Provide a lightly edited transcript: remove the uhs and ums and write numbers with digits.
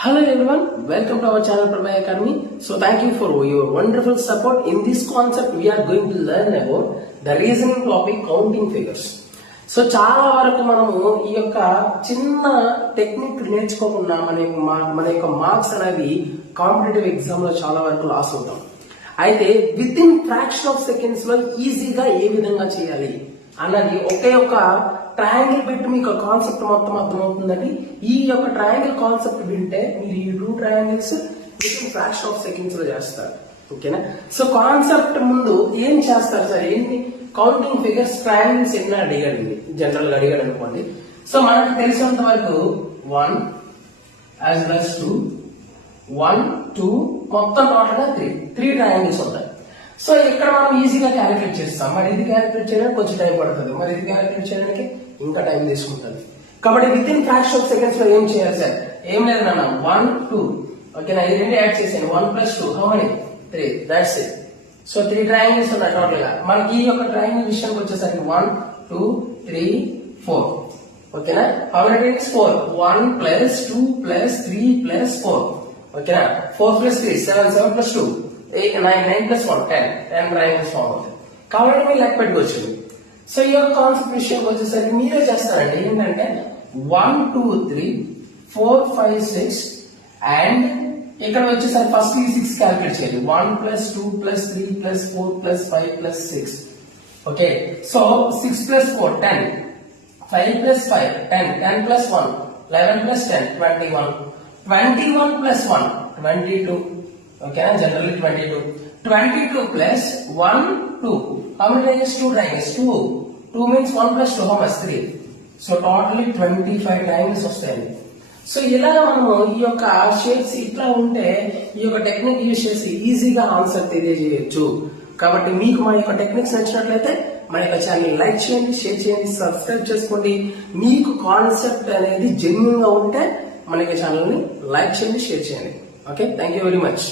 Hello everyone, welcome to our channel Pramay Academy. So thank you for your wonderful support. In this concept we are going to learn about the reasoning topic counting figures. So చాలా వరకు మనము ఈ యొక్క చిన్న technique నేర్చుకోకుండా మన యొక్క marks అనేవి కాంపిటేటివ్ ఎగ్జామ్ లో చాలా వరకు లాస్ అవుతాం. అయితే with in fraction of seconds లో ఈజీగా ఏ విధంగా చేయాలి అన్నది ఒకే ఒక ట్రయాంగిల్ పెట్టి మీకు కాన్సెప్ట్ మొత్తం అర్థమవుతుందండి. ఈ యొక్క ట్రయాంగిల్ కాన్సెప్ట్ వింటే మీరు ఈ two triangles with in fraction of seconds లో చేస్తారు. ఓకేనా? సో కాన్సెప్ట్ ముందు ఏం చేస్తారు సార్, ఏంటి కౌంటింగ్ ఫిగర్స్ ట్రయాంగిల్స్ ఎన్ని అడిగాడండి, జనరల్ గా అడిగాడు అనుకోండి. సో మనకు తెలిసినంత వరకు 1 as well as 2 1 2 మొత్తం టోటల్ గా 3 ట్రయాంగిల్స్ ఉంటాయి. సో ఇక్కడ మనం ఈజీగా క్యాలిక్యులేట్ చేస్తాం. మరి ఇది క్యాలిక్యులేట్ చేయడానికి కొంచెం టైం పడుతుంది, మరి ఇది క్యాలిక్యులేట్ చేయడానికి ఇంకా టైం తీసుకుంటుంది. కాబట్టి with in fraction of seconds లో ఏం చేయాలి సార్, ఏం లేదు నాన్న 1 2 ఓకేనా, ఇది రెండు యాడ్ చేసాను 1 + 2 how many 3, that's it. So 3 triangles ఉన్నాయి టోటల్ గా. మనకి ఈ యొక్క ట్రయాంగిల్ విషయానికి వచ్చేసరికి 1 2 3 4 ఓకేనా. హౌ మెనీ ట్రయాంగిల్స్ 4 1 + 2 + 3 + 4 ఓకేనా. 4 + 3 7 7 + 2 8 9 9 + 1 10 ట్రయాంగిల్స్ ఫామ్ అవుతాయి. కాబట్టి మీరు లెక్క పెట్టుకోవచ్చు. సో ఈ యొక్క కాన్సెప్ట్ విషయానికి వచ్చేసరికి మీరే చేస్తారండి. ఏంటంటే 1 2 3 4 5 6 అండ్ ఇక్కడ వచ్చేసరికి ఫస్ట్ ఈ 6 క్యాలిక్యులేట్ చేయాలి. 1 + 2 + 3 + 4 + 5 + 6 ఓకే. సో 6 + 4 10 5 + 5 10 10 + 1 11 + 10 21 21 + 1 22 ఓకేనా. Generally 22 22 + 1 2 how many triangles 2 triangles 2 means 1 + 2 how much 3. So totally 25 triangles వస్తాయండి. సో ఇలా మనము ఈ యొక్క షేప్స్ ఇట్లా ఉంటే ఈ యొక్క టెక్నిక్ యూజ్ చేసి ఈజీగా ఆన్సర్ తెలియజేయచ్చు. కాబట్టి మీకు మా యొక్క టెక్నిక్స్ నచ్చినట్లయితే మన యొక్క ఛానల్ లైక్ చేయండి, షేర్ చేయండి, సబ్స్క్రైబ్ చేసుకోండి. మీకు కాన్సెప్ట్ అనేది జెన్యూన్ గా ఉంటే మన యొక్క ఛానల్ ని లైక్ చేయండి, షేర్ చేయండి. Okay, thank you very much.